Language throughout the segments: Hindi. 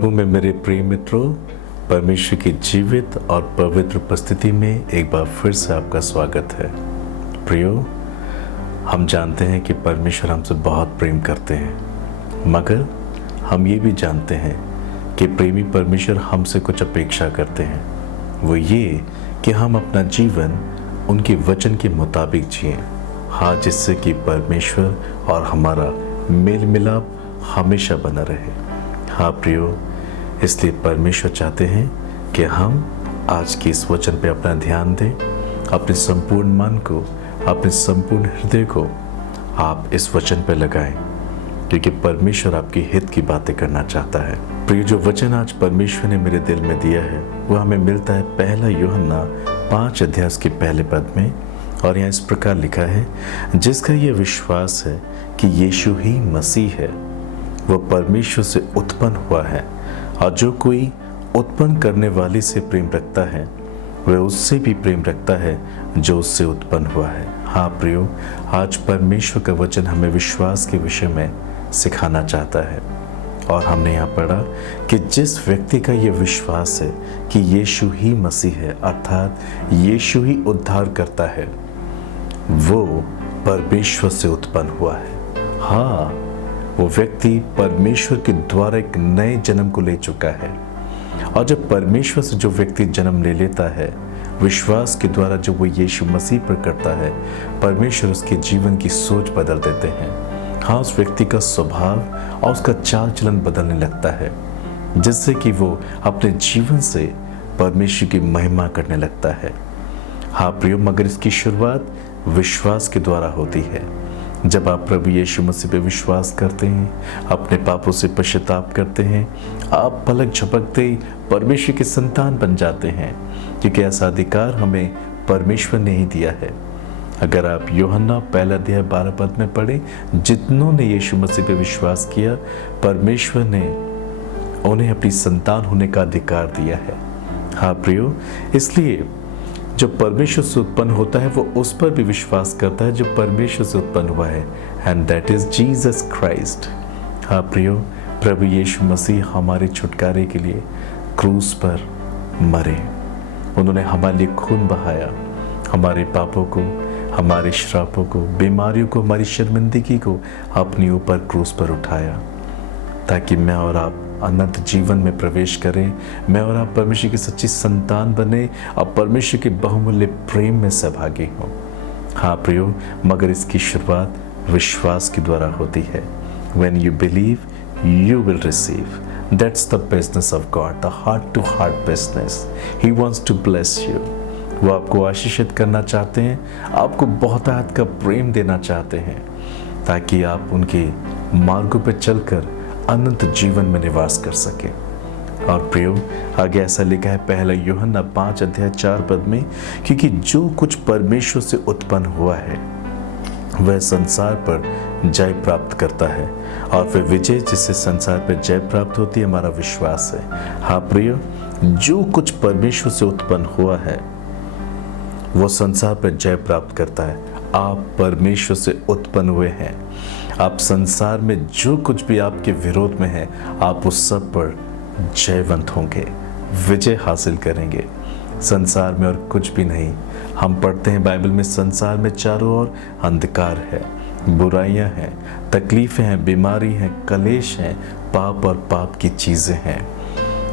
प्रभु में मेरे प्रिय मित्रों, परमेश्वर की जीवित और पवित्र उपस्थिति में एक बार फिर से आपका स्वागत है। प्रियो, हम जानते हैं कि परमेश्वर हमसे बहुत प्रेम करते हैं, मगर हम ये भी जानते हैं कि प्रेमी परमेश्वर हमसे कुछ अपेक्षा करते हैं। वो ये कि हम अपना जीवन उनके वचन के मुताबिक जिएं। हाँ, जिससे कि परमेश्वर और हमारा मेल मिलाप हमेशा बना रहे। हाँ प्रियो, इसलिए परमेश्वर चाहते हैं कि हम आज के इस वचन पे अपना ध्यान दें। अपने संपूर्ण मन को, अपने संपूर्ण हृदय को आप इस वचन पे लगाएं, क्योंकि परमेश्वर आपकी हित की बातें करना चाहता है। प्रियो, जो वचन आज परमेश्वर ने मेरे दिल में दिया है वो हमें मिलता है पहला यूहन्ना 5 अध्याय के पहले पद में, और यहाँ इस प्रकार लिखा है, जिसका यह विश्वास है कि यीशु ही मसीह है, वो परमेश्वर से उत्पन्न हुआ है, और जो कोई उत्पन्न करने वाले से प्रेम रखता है वह उससे भी प्रेम रखता है जो उससे उत्पन्न हुआ है। हाँ प्रियो, आज परमेश्वर का वचन हमें विश्वास के विषय में सिखाना चाहता है। और हमने यहाँ पढ़ा कि जिस व्यक्ति का ये विश्वास है कि यीशु ही मसीह है, अर्थात यीशु ही उद्धार करता है, वो परमेश्वर से उत्पन्न हुआ है। हाँ, वो व्यक्ति परमेश्वर के द्वारा एक नए जन्म को ले चुका है। और जब परमेश्वर से जो व्यक्ति जन्म ले लेता है, विश्वास के द्वारा जब वो यीशु मसीह पर करता है, परमेश्वर उसके जीवन की सोच बदल देते हैं। हाँ, उस व्यक्ति का स्वभाव और उसका चाल चलन बदलने लगता है, जिससे कि वो अपने जीवन से परमेश्वर की महिमा करने लगता है। हाँ प्रियो, मगर इसकी शुरुआत विश्वास के द्वारा होती है। जब आप प्रभु यीशु मसीह पे विश्वास करते हैं, अपने पापों से पश्चाताप करते हैं, आप पलक झपकते ही परमेश्वर के संतान बन जाते हैं, क्योंकि ऐसा अधिकार हमें परमेश्वर ने ही दिया है। अगर आप यूहन्ना 1 अध्याय 12 पद में पढ़ें, जितनों ने यीशु मसीह पे विश्वास किया, परमेश्वर ने उन्हें अपनी संतान होने का अधिकार दिया है। हाँ प्रियो, इसलिए जो परमेश्वर से उत्पन्न होता है वो उस पर भी विश्वास करता है जो परमेश्वर से उत्पन्न हुआ है, and that is Jesus Christ. हाँ प्रियो, प्रभु यीशु मसीह हमारे छुटकारे के लिए क्रूस पर मरे। उन्होंने हमारे लिए खून बहाया, हमारे पापों को, हमारे श्रापों को, बीमारियों को, हमारी शर्मिंदगी को अपने ऊपर क्रूस पर उठाया, ताकि मैं और आप अनंत जीवन में प्रवेश करें, मैं और आप परमेश्वर की सच्ची संतान बने और परमेश्वर के बहुमूल्य प्रेम में सहभागी हों। हाँ प्रियो, मगर इसकी शुरुआत विश्वास के द्वारा होती है। When you believe, you will receive. That's the business of God, the heart-to-heart business. He wants to bless you. वो आपको आशीषित करना चाहते हैं, आपको बहुतायत का प्रेम देना चाहते हैं, ताकि आप उनके मार्गों पर चलकर अनंत जीवन में निवास कर सके। और प्रियो, आगे ऐसा लिखा है पहला यूहन्ना 5 अध्याय 4 पद में, क्योंकि जो कुछ परमेश्वर से उत्पन्न हुआ है वह संसार पर जय प्राप्त करता है, और वह विजय जिससे संसार पर जय प्राप्त होती है हमारा विश्वास है। हाँ प्रियो, जो कुछ परमेश्वर से उत्पन्न हुआ है वो संसार पर जय प्राप्त करता है। आप परमेश्वर से उत्पन्न हुए हैं। आप संसार में जो कुछ भी आपके विरोध में है, आप उस सब पर जयवंत होंगे, विजय हासिल करेंगे। संसार में और कुछ भी नहीं। हम पढ़ते हैं बाइबल में, संसार में चारों ओर अंधकार है, बुराइयां हैं, तकलीफें हैं, बीमारी हैं, कलेश हैं, पाप और पाप की चीजें हैं।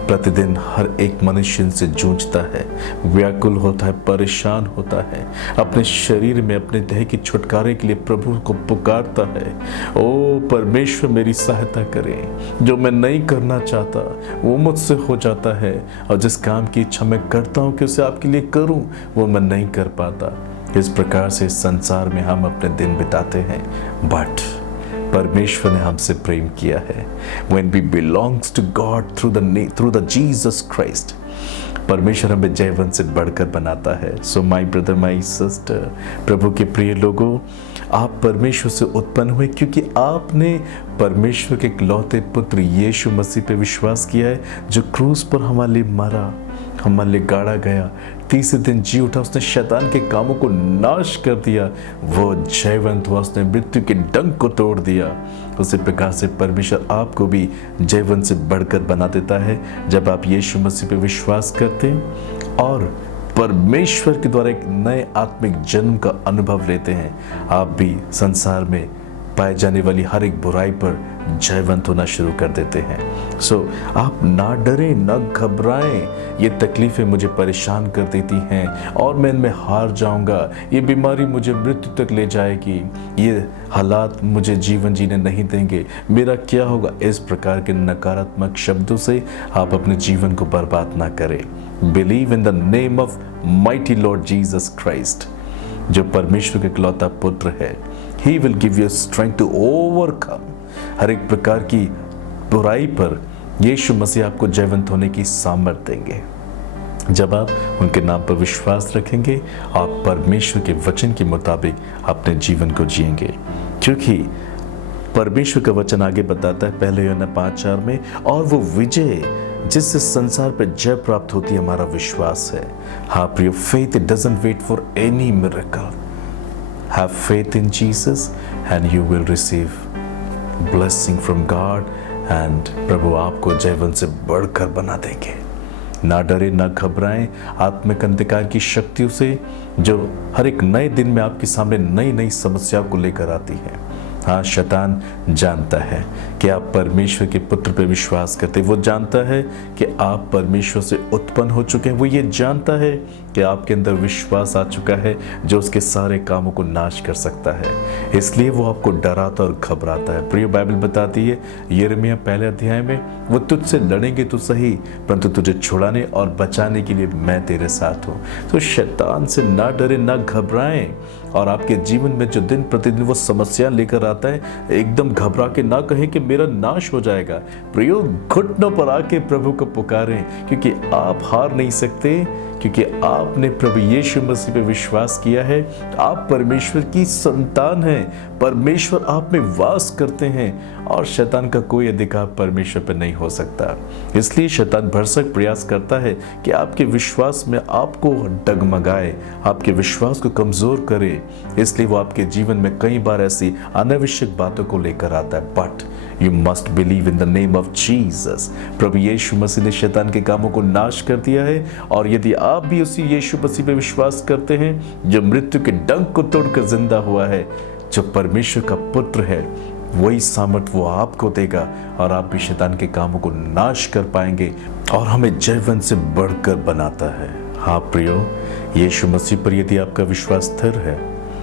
प्रतिदिन हर एक मनुष्य इनसे जूझता है, व्याकुल होता है, परेशान होता है, अपने शरीर में अपने देह की छुटकारे के लिए प्रभु को पुकारता है। ओ परमेश्वर, मेरी सहायता करें, जो मैं नहीं करना चाहता वो मुझसे हो जाता है, और जिस काम की इच्छा मैं करता हूँ कि उसे आपके लिए करूँ, वो मैं नहीं कर पाता। इस प्रकार से संसार में हम अपने दिन बिताते हैं, बट परमेश्वर ने हमसे प्रेम किया है। When we belongs to God through the Jesus Christ, परमेश्वर हमें जयवंत से बढ़कर बनाता है। So my brother, my sister, प्रभु के प्रिय लोगों, आप परमेश्वर से उत्पन्न हुए क्योंकि आपने परमेश्वर के इकलौते पुत्र यीशु मसीह पे विश्वास किया है, जो क्रूस पर हमारे लिए मरा, मल्ले गाड़ा गया, तीसरे दिन जी उठा, उसने शैतान के कामों को नाश कर दिया, वो जयवंत हुआ, उसने मृत्यु के डंक को तोड़ दिया। उसी प्रकार से परमेश्वर आपको भी जयवंत से बढ़कर बना देता है जब आप यीशु मसीह पे विश्वास करते हैं और परमेश्वर के द्वारा एक नए आत्मिक जन्म का अनुभव लेते हैं। आप भी संसार में पाए जाने वाली हर एक बुराई पर जयवंत होना शुरू कर देते हैं। सो आप ना डरें, ना घबराएं। ये तकलीफें मुझे परेशान कर देती हैं और मैं इनमें हार जाऊंगा, ये बीमारी मुझे मृत्यु तक ले जाएगी, ये हालात मुझे जीवन जीने नहीं देंगे, मेरा क्या होगा। इस प्रकार के नकारात्मक शब्दों से आप अपने जीवन को बर्बाद ना करें। Believe in the name of mighty lord Jesus Christ, जो परमेश्वर के इकलौता पुत्र है। He will give you strength to overcome. हर एक प्रकार की बुराई पर यीशु मसीह आपको जयवंत होने की सामर्थ्य देंगे। जब आप उनके नाम पर विश्वास रखेंगे, आप परमेश्वर के वचन के मुताबिक अपने जीवन को जिएंगे, क्योंकि परमेश्वर का वचन आगे बताता है 1 यूहन्ना 5:4 में, और वो विजय जिससे संसार पर जय प्राप्त होती है हमारा विश्वास है। हाँ प्रियो, faith it doesn't wait for any miracle. Have faith in Jesus and you will receive blessing from God, and प्रभु आपको जयवंत से बढ़कर बना देंगे। ना डरे, ना घबराएं आत्मिक अंधकार की शक्तियों से, जो हर एक नए दिन में आपके सामने नई नई समस्या को लेकर आती है। हाँ, शैतान जानता है कि आप परमेश्वर के पुत्र पे विश्वास करते, वो जानता है कि आप परमेश्वर से उत्पन्न हो चुके हैं, वो ये जानता है कि आपके अंदर विश्वास आ चुका है जो उसके सारे कामों को नाश कर सकता है, इसलिए वो आपको डराता और घबराता है। प्रिय, बाइबल बताती है यिर्मयाह 1 अध्याय में, वो तुझसे लड़ेंगे तो सही, परंतु तुझे छुड़ाने और बचाने के लिए मैं तेरे साथ हूँ। तो शैतान से ना डरे, ना घबराएं, और आपके जीवन में जो दिन प्रतिदिन वो समस्या लेकर आता है, एकदम घबरा के ना कहें कि मेरा नाश हो जाएगा। प्रियो, घुटनों पर आके प्रभु को पुकारें, क्योंकि आप हार नहीं सकते, क्योंकि आपने प्रभु यीशु मसीह पे विश्वास किया है। आप परमेश्वर की संतान हैं, परमेश्वर आप में वास करते हैं, और शैतान का कोई अधिकार परमेश्वर पे नहीं हो सकता। इसलिए शैतान भरसक प्रयास करता है कि आपके विश्वास में आपको डगमगाए, आपके विश्वास को कमजोर करे। इसलिए वो आपके जीवन में कई बार ऐसी अनावश्यक बातों को लेकर आता है। But you must believe in the name of Jesus. प्रभु यीशु मसीह ने शैतान के कामों को नाश कर दिया है, और यदि आप भी उसी यीशु मसीह पे विश्वास करते हैं जो मृत्यु के डंक को तोड़कर जिंदा हुआ है, जो परमेश्वर का पुत्र है, वही सामर्थ वो आपको देगा, और आप भी शैतान के कामों को नाश कर पाएंगे, और हमें जयवंत से बढ़कर बनाता है। हाँ प्रियो, यीशु मसीह पर यदि आपका विश्वास स्थिर है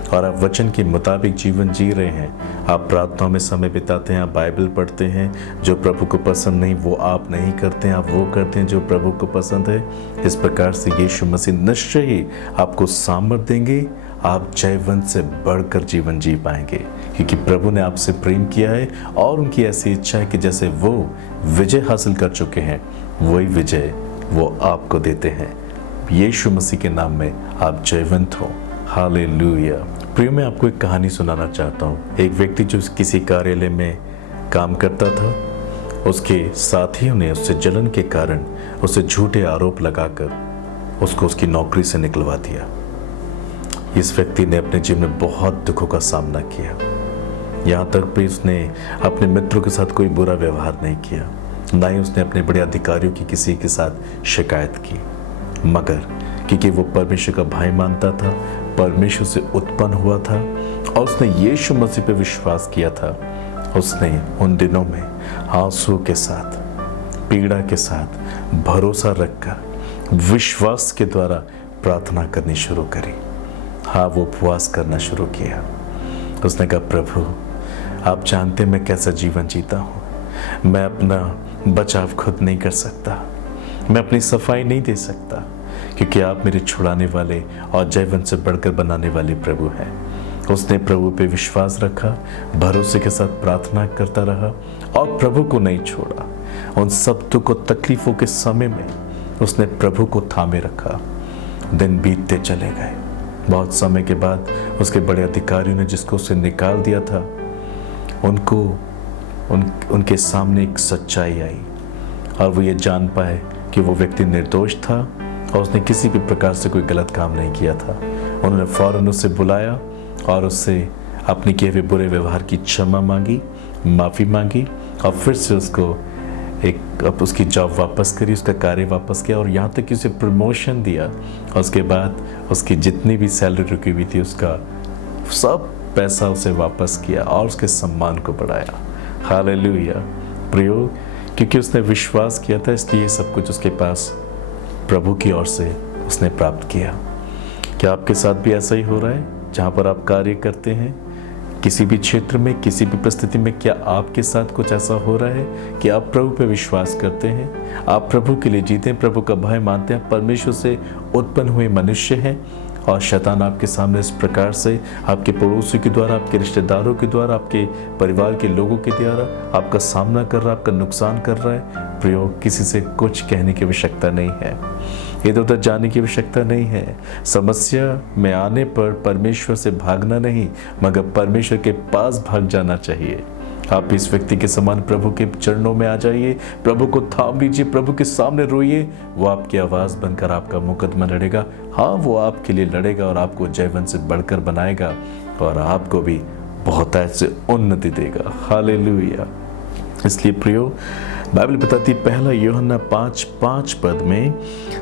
और आप वचन के मुताबिक जीवन जी रहे हैं, आप प्रार्थनाओं में समय बिताते हैं, आप बाइबल पढ़ते हैं, जो प्रभु को पसंद नहीं वो आप नहीं करते हैं, आप वो करते हैं जो प्रभु को पसंद है, इस प्रकार से यीशु मसीह निश्चय ही आपको सामर्थ देंगे, आप जयवंत से बढ़कर जीवन जी पाएंगे, क्योंकि प्रभु ने आपसे प्रेम किया है, और उनकी ऐसी इच्छा है कि जैसे वो विजय हासिल कर चुके हैं, वही विजय वो आपको देते हैं। यीशु मसीह के नाम में आप जयवंत हो। हालेलुया। प्रिय, मैं आपको एक कहानी सुनाना चाहता हूँ। एक व्यक्ति जो किसी कार्यालय में काम करता था, उसके साथियों ने उससे जलन के कारण उसे झूठे आरोप लगाकर उसको उसकी नौकरी से निकलवा दिया। इस व्यक्ति ने अपने जीवन में बहुत दुखों का सामना किया, यहाँ तक भी उसने अपने मित्रों के साथ कोई बुरा व्यवहार नहीं किया, ना ही उसने अपने बड़े अधिकारियों की किसी के साथ शिकायत की, मगर क्योंकि वो परमेश्वर का भाई मानता था, परमेश्वर से उत्पन्न हुआ था, और उसने यीशु मसीह पे विश्वास किया था, उसने उन दिनों में आंसू के साथ, पीड़ा के साथ, भरोसा रखकर, विश्वास के द्वारा प्रार्थना करनी शुरू करी। हाँ, वो उपवास करना शुरू किया। उसने कहा, प्रभु आप जानते मैं कैसा जीवन जीता हूँ, मैं अपना बचाव खुद नहीं कर सकता, मैं अपनी सफाई नहीं दे सकता, क्योंकि आप मेरे छुड़ाने वाले और जयवंत से बढ़कर बनाने वाले प्रभु हैं। उसने प्रभु पे विश्वास रखा, भरोसे के साथ प्रार्थना करता रहा, और प्रभु को नहीं छोड़ा। उन सब दुख और तकलीफों के समय में उसने प्रभु को थामे रखा। दिन बीतते चले गए। बहुत समय के बाद उसके बड़े अधिकारियों ने, जिसको उसे निकाल दिया था, उनके सामने एक सच्चाई आई, और वो ये जान पाए कि वो व्यक्ति निर्दोष था, और उसने किसी भी प्रकार से कोई गलत काम नहीं किया था। उन्होंने फ़ौरन उससे बुलाया और उससे अपने किए हुए बुरे व्यवहार की क्षमा मांगी, माफ़ी मांगी और फिर से उसकी जॉब वापस करी, उसका कार्य वापस किया और यहाँ तक कि उसे प्रमोशन दिया। और उसके बाद उसकी जितनी भी सैलरी रुकी हुई थी उसका सब पैसा उसे वापस किया और उसके सम्मान को बढ़ाया। हालेलुया। प्रियो, क्योंकि उसने विश्वास किया था इसलिए सब कुछ उसके पास प्रभु की ओर से उसने प्राप्त किया। क्या आपके साथ भी ऐसा ही हो रहा है? जहाँ पर आप कार्य करते हैं, किसी भी क्षेत्र में, किसी भी परिस्थिति में, क्या आपके साथ कुछ ऐसा हो रहा है कि आप प्रभु पे विश्वास करते हैं, आप प्रभु के लिए जीते हैं, प्रभु का भय मानते हैं, परमेश्वर से उत्पन्न हुए मनुष्य हैं और शैतान आपके सामने इस प्रकार से आपके पड़ोसी के द्वारा, आपके रिश्तेदारों के द्वारा, आपके परिवार के लोगों के द्वारा आपका सामना कर रहा है, आपका नुकसान कर रहा है? प्रियो, किसी से कुछ कहने की आवश्यकता नहीं है, इधर उधर जाने की आवश्यकता नहीं है। समस्या में आने पर परमेश्वर से भागना नहीं, मगर परमेश्वर के पास भाग जाना चाहिए। आप इस व्यक्ति के समान प्रभु के चरणों में आ जाइए, प्रभु को थाम लीजिए, प्रभु के सामने रोइए। वो आपकी आवाज़ बनकर आपका मुकदमा लड़ेगा। हाँ, वो आपके लिए लड़ेगा और आपको जयवंत से बढ़कर बनाएगा और आपको भी बहुत ऐसे उन्नति देगा। हालेलुया। इसलिए प्रियो, बाइबल बताती है 1 यूहन्ना 5:5 में,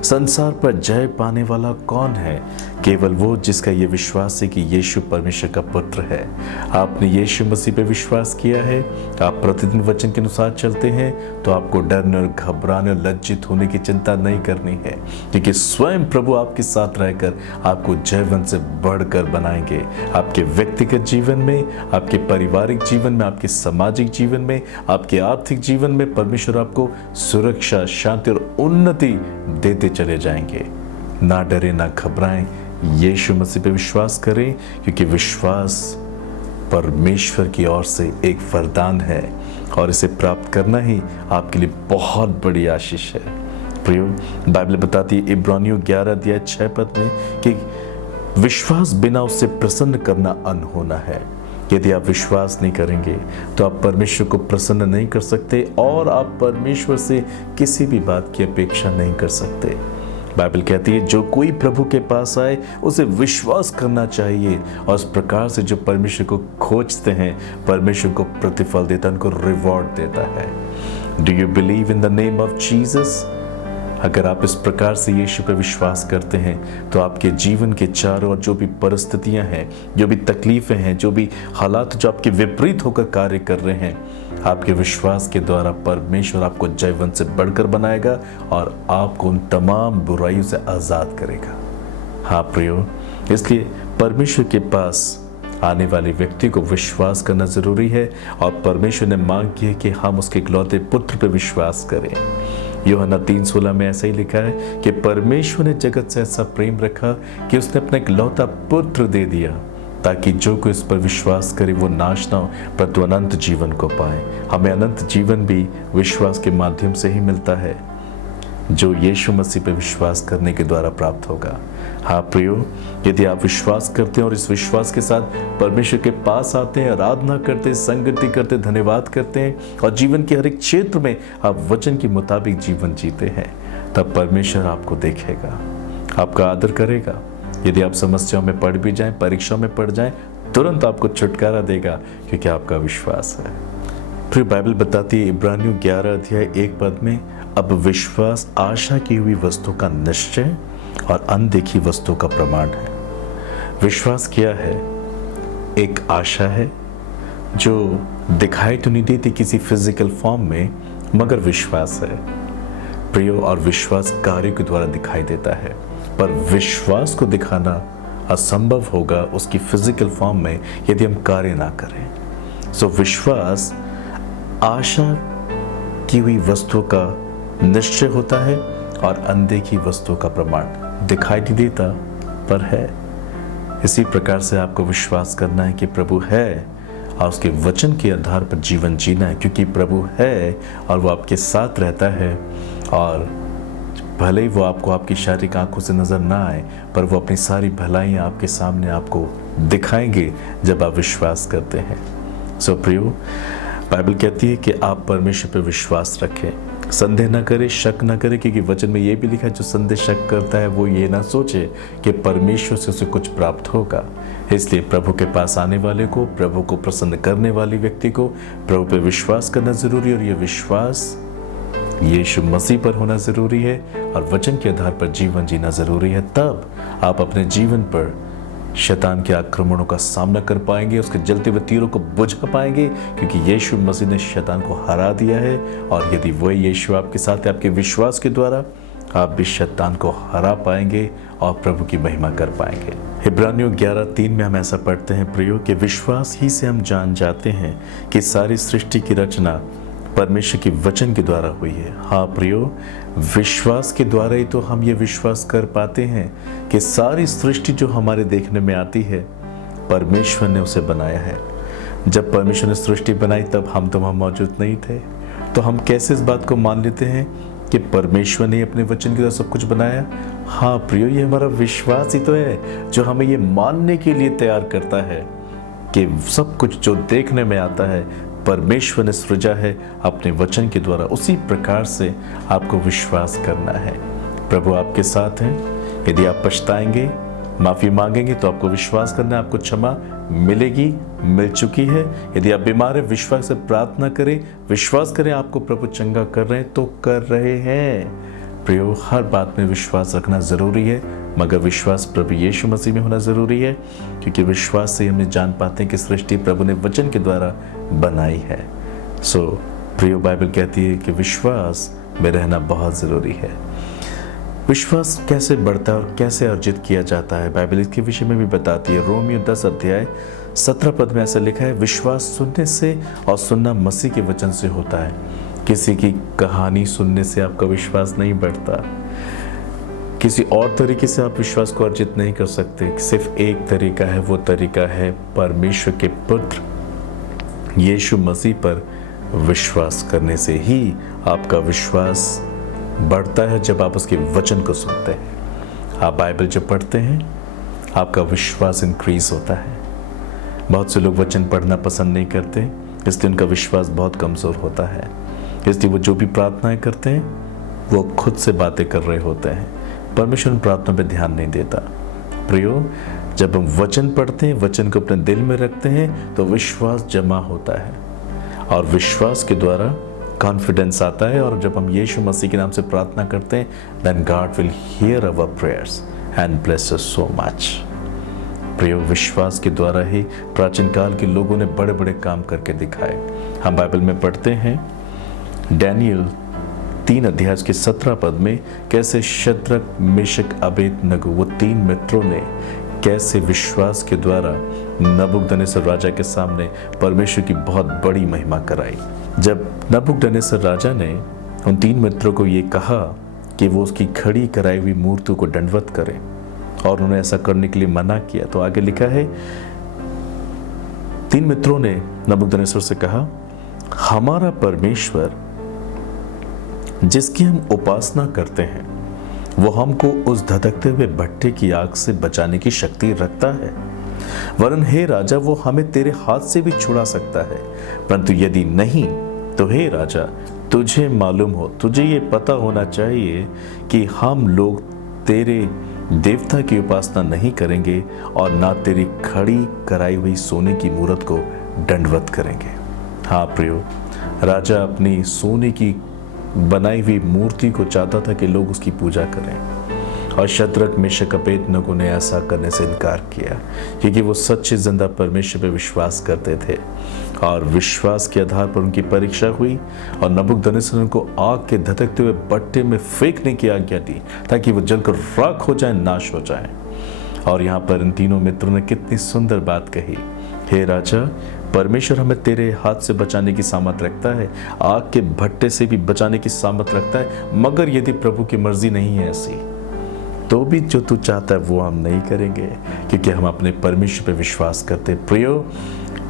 संसार पर जय पाने वाला कौन है? केवल वो जिसका ये विश्वास है कि यीशु परमेश्वर का पुत्र है। आपने यीशु मसीह पे विश्वास किया है, आप प्रतिदिन वचन के अनुसार चलते हैं, तो आपको डरने और घबराने और लज्जित होने की चिंता नहीं करनी है, क्योंकि स्वयं प्रभु आपके साथ रहकर आपको जयवंत से बढ़कर बनाएंगे। आपके व्यक्तिगत जीवन में, आपके पारिवारिक जीवन में, आपके सामाजिक जीवन में, आपके आर्थिक जीवन में परमेश्वर आपको सुरक्षा, शांति और उन्नति देते चले जाएंगे। ना डरे, ना घबराएं, यीशु मसीह पे विश्वास करें, क्योंकि विश्वास परमेश्वर की ओर से एक वरदान है और इसे प्राप्त करना ही आपके लिए बहुत बड़ी आशीष है। प्रियो, बाइबल बताती है इब्रानियों 11:6 में कि विश्वास बिना उससे प्रसन्न करना अनहोना है। यदि आप विश्वास नहीं करेंगे तो आप परमेश्वर को प्रसन्न नहीं कर सकते और आप परमेश्वर से किसी भी बात की अपेक्षा नहीं कर सकते। बाइबल कहती है जो कोई प्रभु के पास आए उसे विश्वास करना चाहिए और इस प्रकार से जो परमेश्वर को खोजते हैं परमेश्वर को प्रतिफल देता है, उनको रिवॉर्ड देता है। Do you believe in the name of Jesus? अगर आप इस प्रकार से यीशु पर विश्वास करते हैं तो आपके जीवन के चारों ओर जो भी परिस्थितियां हैं, जो भी तकलीफें हैं, जो भी हालात जो आपके विपरीत होकर कार्य कर रहे हैं, आपके विश्वास के द्वारा परमेश्वर आपको जयवंत से बढ़कर बनाएगा और आपको उन तमाम बुराइयों से आज़ाद करेगा। हाँ प्रियो, इसलिए परमेश्वर के पास आने वाले व्यक्ति को विश्वास करना ज़रूरी है और परमेश्वर ने मांग की है कि हम उसके इकलौते पुत्र पर विश्वास करें। यूहन्ना 3:16 में ऐसा ही लिखा है कि परमेश्वर ने जगत से ऐसा प्रेम रखा कि उसने अपना इकलौता पुत्र दे दिया ताकि जो कोई इस पर विश्वास करे वो नाश ना हो परंतु अनंत जीवन को पाए। हमें अनंत जीवन भी विश्वास के माध्यम से ही मिलता है जो यीशु मसीह पर विश्वास करने के द्वारा प्राप्त होगा। हाँ प्रियो, यदि आप विश्वास करते हैं और इस विश्वास के साथ परमेश्वर के पास आते हैं, आराधना करते हैं, संगति करते हैं, धन्यवाद करते हैं और जीवन के हर एक क्षेत्र में आप वचन के मुताबिक जीवन जीते हैं, तब परमेश्वर आपको देखेगा, आपका आदर करेगा। यदि आप समस्याओं में पड़ भी जाएं, परीक्षाओं में पड़ जाएं, तुरंत आपको छुटकारा देगा क्योंकि आपका विश्वास है। फिर बाइबल बताती है इब्रानियों 11:1 में, अब विश्वास आशा की हुई वस्तु का निश्चय और अनदेखी वस्तु का प्रमाण है। विश्वास क्या है? एक आशा है जो दिखाई तो नहीं देती किसी फिजिकल फॉर्म में, मगर विश्वास है प्रियो, और विश्वास कार्य के द्वारा दिखाई देता है। पर विश्वास को दिखाना असंभव होगा उसकी फिजिकल फॉर्म में यदि हम कार्य ना करें। सो विश्वास आशा की हुई वस्तु का निश्चय होता है और अनदेखी वस्तु का प्रमाण। दिखाई नहीं देता पर है। इसी प्रकार से आपको विश्वास करना है कि प्रभु है और उसके वचन के आधार पर जीवन जीना है, क्योंकि प्रभु है और वो आपके साथ रहता है और भले ही वो आपको आपकी शारीरिक आंखों से नजर ना आए पर वो अपनी सारी भलाइयाँ आपके सामने आपको दिखाएंगे जब आप विश्वास करते हैं। सो प्रियो, बाइबल कहती है कि आप परमेश्वर पर विश्वास रखें, संदेह न करे, शक न करे, क्योंकि वचन में ये भी लिखा है जो संदेह शक करता है वो ये ना सोचे कि परमेश्वर से उसे कुछ प्राप्त होगा। इसलिए प्रभु के पास आने वाले को, प्रभु को प्रसन्न करने वाले व्यक्ति को प्रभु पे विश्वास करना जरूरी है, और ये विश्वास यीशु मसीह पर होना जरूरी है और वचन के आधार पर जीवन जीना जरूरी है। तब आप अपने जीवन पर शैतान के आक्रमणों का सामना कर पाएंगे, उसके जलते हुए तीरों को बुझा पाएंगे, क्योंकि यीशु मसीह ने शैतान को हरा दिया है। और यदि वही यीशु आपके साथ है, आपके विश्वास के द्वारा आप भी शैतान को हरा पाएंगे और प्रभु की महिमा कर पाएंगे। इब्रानियों 11:3 में हम ऐसा पढ़ते हैं, प्रियो, कि विश्वास ही से हम जान जाते हैं कि सारी सृष्टि की रचना परमेश्वर के वचन के द्वारा हुई है। हाँ प्रियो, विश्वास के द्वारा ही तो हम ये विश्वास कर पाते हैं कि सारी सृष्टि जो हमारे देखने में आती है परमेश्वर ने उसे बनाया है। जब परमेश्वर ने सृष्टि बनाई तब हम तो वहाँ मौजूद नहीं थे, तो हम कैसे इस बात को मान लेते हैं कि परमेश्वर ने अपने वचन के द्वारा सब कुछ बनाया? हाँ प्रियो, ये हमारा विश्वास ही तो है जो हमें ये मानने के लिए तैयार करता है कि सब कुछ जो देखने में आता है परमेश्वर ने सृजा है अपने वचन के द्वारा। उसी प्रकार से आपको विश्वास करना है। प्रभु आपके साथ हैं। यदि आप पछताएंगे, माफी मांगेंगे, तो आपको विश्वास करना है आपको क्षमा मिलेगी, मिल चुकी है। यदि आप बीमार हैं, विश्वास से प्रार्थना करें, विश्वास करें आपको प्रभु चंगा कर रहे हैं तो कर रहे हैं। प्रियो, हर बात में विश्वास रखना जरूरी है, मगर विश्वास प्रभु यीशु मसीह में होना जरूरी है, क्योंकि विश्वास से हम जान पाते हैं कि सृष्टि प्रभु ने वचन के द्वारा बनाई है। सो प्रियो, बाइबल कहती है कि विश्वास में रहना बहुत जरूरी है। विश्वास कैसे बढ़ता है और कैसे अर्जित किया जाता है, बाइबल इसके विषय में भी बताती है। रोमियो 10:17 में ऐसा लिखा है, विश्वास सुनने से और सुनना मसीह के वचन से होता है। किसी की कहानी सुनने से आपका विश्वास नहीं बढ़ता, किसी और तरीके से आप विश्वास को अर्जित नहीं कर सकते। सिर्फ एक तरीका है, वो तरीका है परमेश्वर के पुत्र यीशु मसीह पर विश्वास करने से ही आपका विश्वास बढ़ता है। जब आप उसके वचन को सुनते हैं, आप बाइबल जब पढ़ते हैं, आपका विश्वास इंक्रीज होता है। बहुत से लोग वचन पढ़ना पसंद नहीं करते, इसलिए उनका विश्वास बहुत कमजोर होता है। इसलिए वो जो भी प्रार्थनाएं करते हैं वो खुद से बातें कर रहे होते हैं, परमेश्वर उन प्रार्थना पे ध्यान नहीं देता। प्रियो, जब हम वचन पढ़ते हैं, वचन को अपने दिल में रखते हैं, तो विश्वास जमा होता है और विश्वास के द्वारा कॉन्फिडेंस आता है। और जब हम यीशु मसीह के नाम से प्रार्थना करते हैं, then God will hear our prayers and bless us so much. प्रियो, विश्वास के द्वारा ही प्राचीन काल के लोगों ने बड़े बड़े काम करके दिखाए। हम बाइबल में पढ़ते हैं डैनियल 3:17 में कैसे शद्रक, मेशक, अबेदनगो, वो 3 मित्रों ने कैसे विश्वास के द्वारा नबूकदनेस्सर राजा के सामने परमेश्वर की बहुत बड़ी महिमा कराई। जब नबूकदनेस्सर राजा ने उन 3 मित्रों को ये कहा कि वो उसकी खड़ी कराई हुई मूर्ति को दंडवत करें, और उन्होंने ऐसा करने के लिए मना किया, तो आगे लिखा है 3 मित्रों ने नबूकदनेस्सर से कहा, हमारा परमेश्वर जिसकी हम उपासना करते हैं वो हमको उस धधकते हुए भट्टे की आग से बचाने की शक्ति रखता है। वरन हे राजा, वो हमें तेरे हाथ से भी छुड़ा सकता है, परंतु यदि नहीं तो हे राजा, तुझे मालूम हो, तुझे ये पता होना चाहिए कि हम लोग तेरे देवता की उपासना नहीं करेंगे और ना तेरी खड़ी कराई हुई सोने की मूरत को दंडवत करेंगे। हाँ प्रियो, राजा अपनी सोने की बनाई हुई मूर्ति को चाहता था कि लोग उसकी पूजा करें, और शद्रक, मेशक, अबेदनगो ने ऐसा करने से इनकार किया, क्योंकि वो सच्चे जिंदा परमेश्वर पर विश्वास करते थे। और विश्वास के आधार पर उनकी परीक्षा हुई और नबूकदनेस्सर को आग के धधकते हुए भट्टे में फेंकने की आज्ञा दी ताकि वो जलकर राख हो जाए, नाश हो जाए। और यहाँ पर इन तीनों मित्रों ने कितनी सुंदर बात कही, हे राजा, परमेश्वर हमें तेरे हाथ से बचाने की सामर्थ रखता है, आग के भट्टे से भी बचाने की सामर्थ रखता है, मगर यदि प्रभु की मर्जी नहीं है ऐसी, तो भी जो तू चाहता है वो हम नहीं करेंगे, क्योंकि हम अपने परमेश्वर पे विश्वास करते। प्रियो,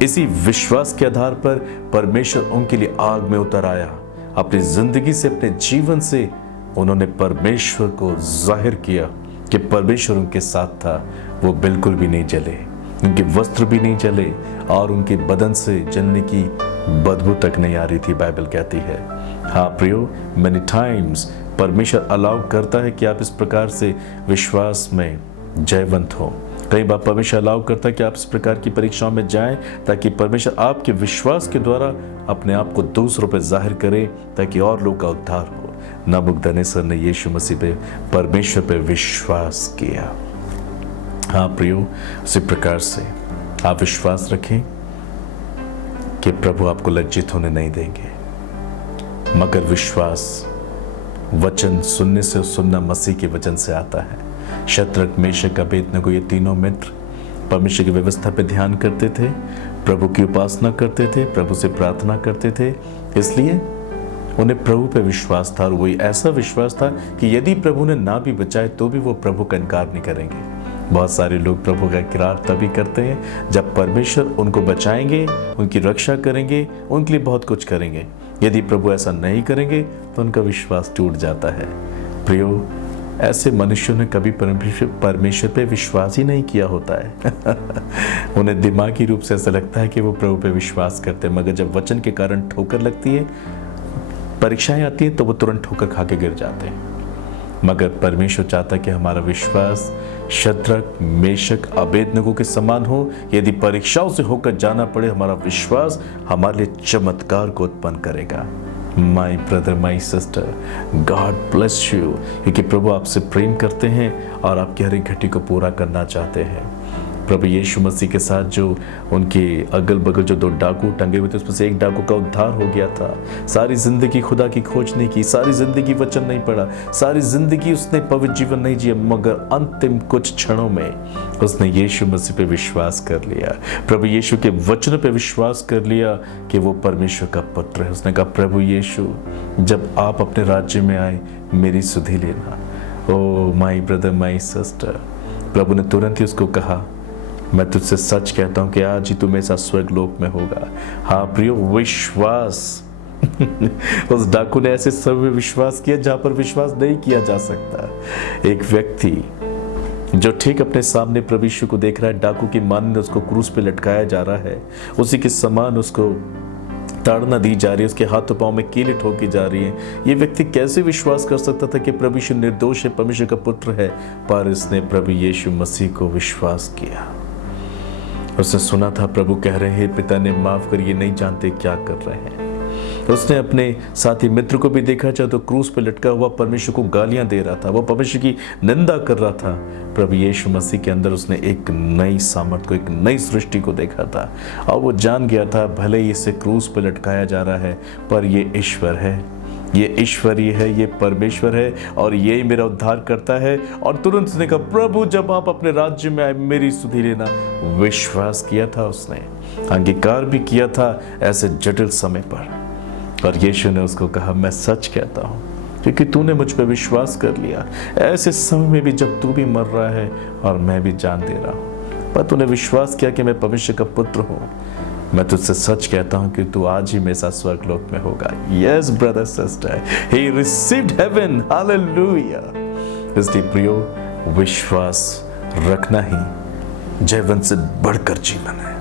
इसी विश्वास के आधार पर परमेश्वर उनके लिए आग में उतर आया। अपनी जिंदगी से, अपने जीवन से उन्होंने परमेश्वर को जाहिर किया कि परमेश्वर उनके साथ था। वो बिल्कुल भी नहीं जले, उनके वस्त्र भी नहीं जले और उनके बदन से जलने की बदबू तक नहीं आ रही थी, बाइबल कहती है। हाँ प्रियो, मेनी टाइम्स परमेश्वर अलाउ करता है कि आप इस प्रकार से विश्वास में जयवंत हो। कई बार परमेश्वर अलाउ करता है कि आप इस प्रकार की परीक्षाओं में जाएं, ताकि परमेश्वर आपके विश्वास के द्वारा अपने आप को दूसरों पर जाहिर करे, ताकि और लोग का उद्धार हो। नबूकदनेस्सर ने यीशु मसीह पे, परमेश्वर पे विश्वास किया। हाँ प्रियो, उसी प्रकार से आप विश्वास रखें कि प्रभु आपको लज्जित होने नहीं देंगे, मगर विश्वास वचन सुनने से, सुनना मसीह के वचन से आता है। शद्रक, मेशक, अबेदनगो ये तीनों मित्र परमेश्वर की व्यवस्था पे ध्यान करते थे, प्रभु की उपासना करते थे, प्रभु से प्रार्थना करते थे, इसलिए उन्हें प्रभु पे विश्वास था। और वही ऐसा विश्वास था कि यदि प्रभु ने ना भी बचाए तो भी वो प्रभु का इनकार नहीं करेंगे। बहुत सारे लोग प्रभु का इकरार तभी करते हैं जब परमेश्वर उनको बचाएंगे, उनकी रक्षा करेंगे, उनके लिए बहुत कुछ करेंगे। यदि प्रभु ऐसा नहीं करेंगे तो उनका विश्वास टूट जाता है। प्रियो, ऐसे मनुष्यों ने कभी परमेश्वर पे विश्वास ही नहीं किया होता है। उन्हें दिमागी रूप से ऐसा लगता है कि वो प्रभु पे विश्वास करते हैं, मगर जब वचन के कारण ठोकर लगती है, परीक्षाएं आती हैं, तो वो तुरंत ठोकर खा के गिर जाते हैं। मगर परमेश्वर चाहता है कि हमारा विश्वास शद्रक, मेशक, अबेदनगो के समान हो। यदि परीक्षाओं से होकर जाना पड़े, हमारा विश्वास हमारे लिए चमत्कार को उत्पन्न करेगा। My brother, my sister, God bless you, क्योंकि प्रभु आपसे प्रेम करते हैं और आपकी हर एक घटी को पूरा करना चाहते हैं। प्रभु यीशु मसीह के साथ जो उनके अगल बगल जो 2 डाकू टंगे हुए थे, उसमें से एक डाकू का उद्धार हो गया था। सारी जिंदगी खुदा की खोज नहीं की, सारी जिंदगी वचन नहीं पढ़ा, सारी जिंदगी उसने पवित्र जीवन नहीं जिया, मगर अंतिम कुछ क्षणों में उसने यीशु मसीह पे विश्वास कर लिया, प्रभु यीशु के वचन पे विश्वास कर लिया कि वो परमेश्वर का पुत्र है। उसने कहा, प्रभु यीशु, जब आप अपने राज्य में आए, मेरी सुधि लेना। ओ माई ब्रदर, माई सिस्टर, प्रभु ने तुरंत ही उसको कहा, मैं तुझसे सच कहता हूं कि आज ही तू मेरे साथ स्वर्ग लोक में होगा। हाँ प्रियो, विश्वास उस डाकू ने ऐसे सब में विश्वास किया जहां पर विश्वास नहीं किया जा सकता। एक व्यक्ति जो ठीक अपने सामने प्रभु यीशु को देख रहा है, डाकू की मान उसको क्रूस पे लटकाया जा रहा है, उसी के समान उसको ताड़ना दी जा रही है, उसके हाथों पांव में कीलें ठोकी जा रही है। ये व्यक्ति कैसे विश्वास कर सकता था कि प्रभु यीशु निर्दोष है, परमेश्वर का पुत्र है? पर इसने प्रभु यीशु मसीह को विश्वास किया। उसने सुना था प्रभु कह रहे हैं, पिता ने माफ कर, ये नहीं जानते क्या कर रहे हैं। उसने अपने साथी मित्र को भी देखा, चाहे तो क्रूस पे लटका हुआ परमेश्वर को गालियां दे रहा था, वो परमेश्वर की निंदा कर रहा था। प्रभु यीशु मसीह के अंदर उसने एक नई सामर्थ को, एक नई सृष्टि को देखा था, और वो जान गया था भले ही इसे क्रूस पे लटकाया जा रहा है, पर ये ईश्वर है, ये ईश्वरीय है, ये परमेश्वर है, और यही मेरा उद्धार करता है। और तुरंत उसने कहा, प्रभु जब आप अपने राज्य में आए, मेरी सुधि लेना। विश्वास किया था उसने, अंगीकार भी किया था ऐसे जटिल समय पर। और यीशु ने उसको कहा, मैं सच कहता हूँ, क्योंकि तूने मुझ पर विश्वास कर लिया, ऐसे समय में भी जब तू भी मर रहा है और मैं भी जान दे रहा हूँ, पर तूने विश्वास किया कि मैं परमेश्वर का पुत्र हूँ, मैं तुझसे सच कहता हूं कि तू आज ही मेरे साथ स्वर्ग लोक में होगा। Yes brother sister, he received heaven, hallelujah. इसलिए प्रियो, विश्वास रखना ही जीवन से बढ़कर जीवन है।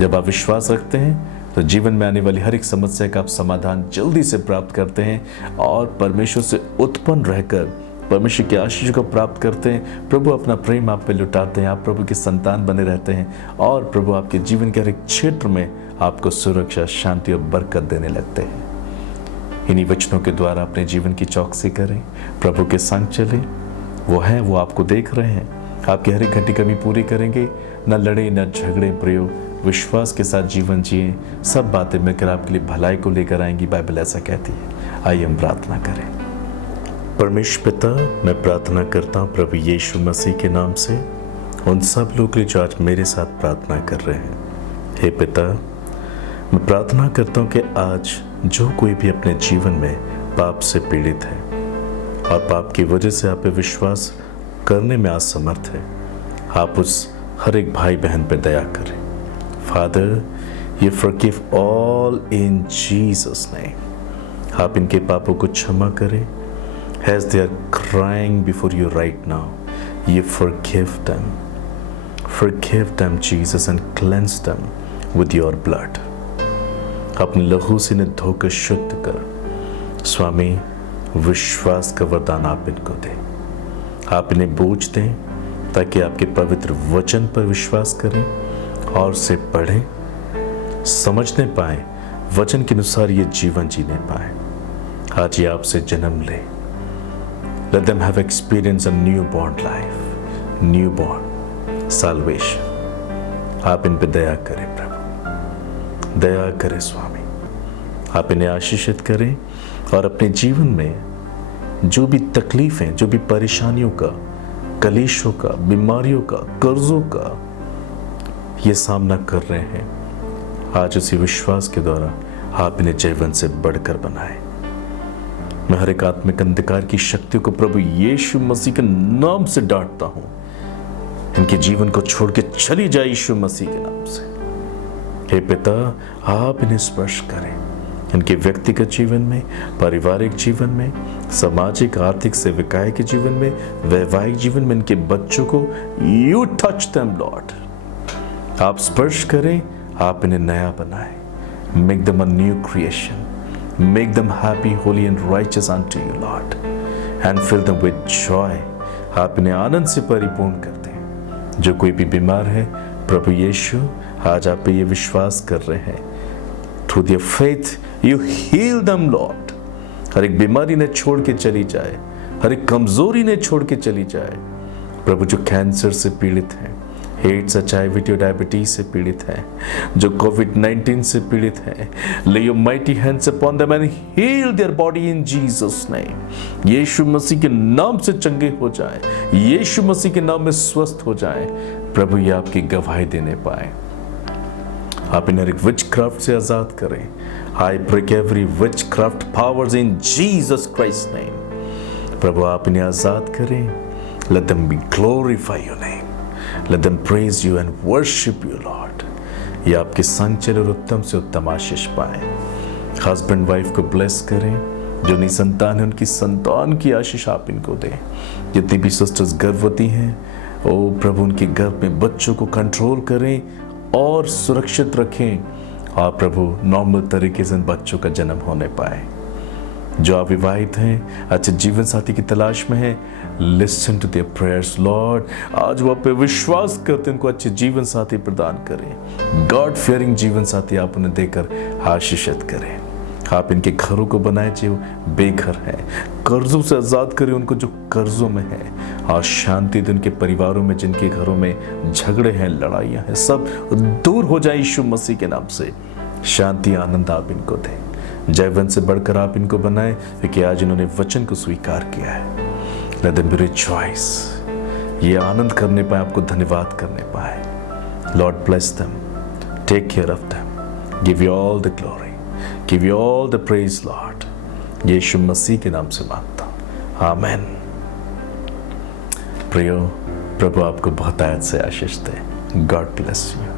जब आप विश्वास रखते हैं तो जीवन में आने वाली हर एक समस्या का आप समाधान जल्दी से प्राप्त करते हैं, और परमेश्वर से उत्पन्न रहकर परमेश्वर की आशीष को प्राप्त करते हैं। प्रभु अपना प्रेम आप पे लुटाते हैं, आप प्रभु के संतान बने रहते हैं, और प्रभु आपके जीवन के हर एक क्षेत्र में आपको सुरक्षा, शांति और बरकत देने लगते हैं। इन्हीं वचनों के द्वारा अपने जीवन की चौकसी करें, प्रभु के संग चलें। वो हैं, वो आपको देख रहे हैं, आपकी हर एक घटी कमी पूरी करेंगे। न लड़े न झगड़े, प्रियो, विश्वास के साथ जीवन जिए। सब बातें मिलकर आपके लिए भलाई को लेकर आएंगी, बाइबल ऐसा कहती है। आइए हम प्रार्थना करें। परमेश्वर पिता, मैं प्रार्थना करता हूँ प्रभु यीशु मसीह के नाम से उन सब लोगों के लिए जो आज मेरे साथ प्रार्थना कर रहे हैं। हे पिता, मैं प्रार्थना करता हूँ कि आज जो कोई भी अपने जीवन में पाप से पीड़ित है और पाप की वजह से आप पे विश्वास करने में असमर्थ है, आप उस हर एक भाई बहन पे दया करें। Father, you forgive all in Jesus name. आप इनके पापों को क्षमा करें। As they are crying before you right now, you forgive them. Forgive them, Jesus, and cleanse them with your blood. अपने लहू से इन्हें धोकर शुद्ध कर, स्वामी, विश्वास का वरदान आप इनको दें। आप इन्हें बोझ दें ताकि आपके पवित्र वचन पर विश्वास करें और उसे पढ़ें, समझने पाए, वचन के अनुसार ये जीवन जीने पाए। आज ये आपसे जन्म ले। Let them have experience a newborn life, newborn salvation। आप इन पे दया करें प्रभु, दया करें स्वामी। आप इन्हें आशीषित करें और अपने जीवन में जो भी तकलीफें, जो भी परेशानियों का, कलेशों का, बीमारियों का, कर्जों का ये सामना कर रहे हैं, आज उसी विश्वास के द्वारा आप इन्हें जीवन से बढ़कर बनाएं। मैं हर एक आत्मिक अंधकार की शक्तियों को प्रभु यीशु मसीह के नाम से डांटता हूं। इनके जीवन को छोड़ के चली जाए यीशु मसीह के नाम से। हे पिता, आप इन्हें स्पर्श करें, इनके व्यक्तिगत जीवन में, पारिवारिक जीवन में, सामाजिक आर्थिक सेविकाएं के जीवन में, वैवाहिक जीवन में, इनके बच्चों को यू टच देम लॉर्ड। आप स्पर्श करें, आप इन्हें नया बनाएं। Make them a new creation, make them happy, holy and righteous unto you lord, and fill them with joy. आप इन्हें आनंद से परिपूर्ण कर दें। जो कोई भी बीमार है प्रभु यीशु, आज आप पे ये विश्वास कर रहे हैं, through their faith you heal them lord. हर एक बीमारी ने छोड़ के चली जाए, हर एक कमजोरी ने छोड़ के चली जाए प्रभु। जो कैंसर से पीड़ित हैं, एड्स, HIV, डायबिटीज से पीड़ित हैं, जो कोविड-19 से पीड़ित हैं, lay your mighty hands upon them and heal their body in Jesus name। यीशु मसीह के नाम से चंगे हो जाएं, यीशु मसीह के नाम में स्वस्थ हो जाएं प्रभु। ये आपकी गवाही देने पाए। आप इन्हें एक विचक्राफ्ट से आजाद करें। I break every witchcraft powers in Jesus Christ's name। प्रभु आप इन्हें आजाद करें। Let them be glorify your name। Let them praise you and worship you Lord। ये आपके संग चले और उत्तम से उत्तम आशीष पाए। हस्बैंड वाइफ को ब्लेस करें, जो निसंतान है उनकी संतान की आशीष आप इनको दें। जितनी भी सिस्टर्स गर्भवती हैं, ओ प्रभु उनके गर्भ में बच्चों को कंट्रोल करें और सुरक्षित रखें, और प्रभु नॉर्मल तरीके से बच्चों का जन्म होने पाए। जो अविवाहित हैं, अच्छे जीवन साथी की तलाश में हैं, listen to their prayers lord. आज वो आप पे विश्वास करते उनको अच्छे जीवन साथी प्रदान करें। गॉड फियरिंग जीवन साथी आप उन्हें देकर आशीषित करें। आप इनके घरों को बनाए जो बेघर हैं, कर्जों से आजाद करें उनको जो कर्जों में है, और शांति दें उनके परिवारों में जिनके घरों में झगड़े हैं, लड़ाइयाँ हैं, सब दूर हो जाए यीशु मसीह के नाम से। शांति आनंद आप इनको दें। जयवन से बढ़कर आप इनको बनाए, क्योंकि आज इन्होंने वचन को स्वीकार किया है। Let them be rejoice। ये आनंद करने पाए, आपको धन्यवाद करने पाए। Lord bless them, take care of them, give you all the glory, give you all the praise Lord। यीशु मसीह के नाम से मांगता हूं, आमेन। प्रियो, प्रभु आपको बहुत आयत से आशीष दे। God bless you।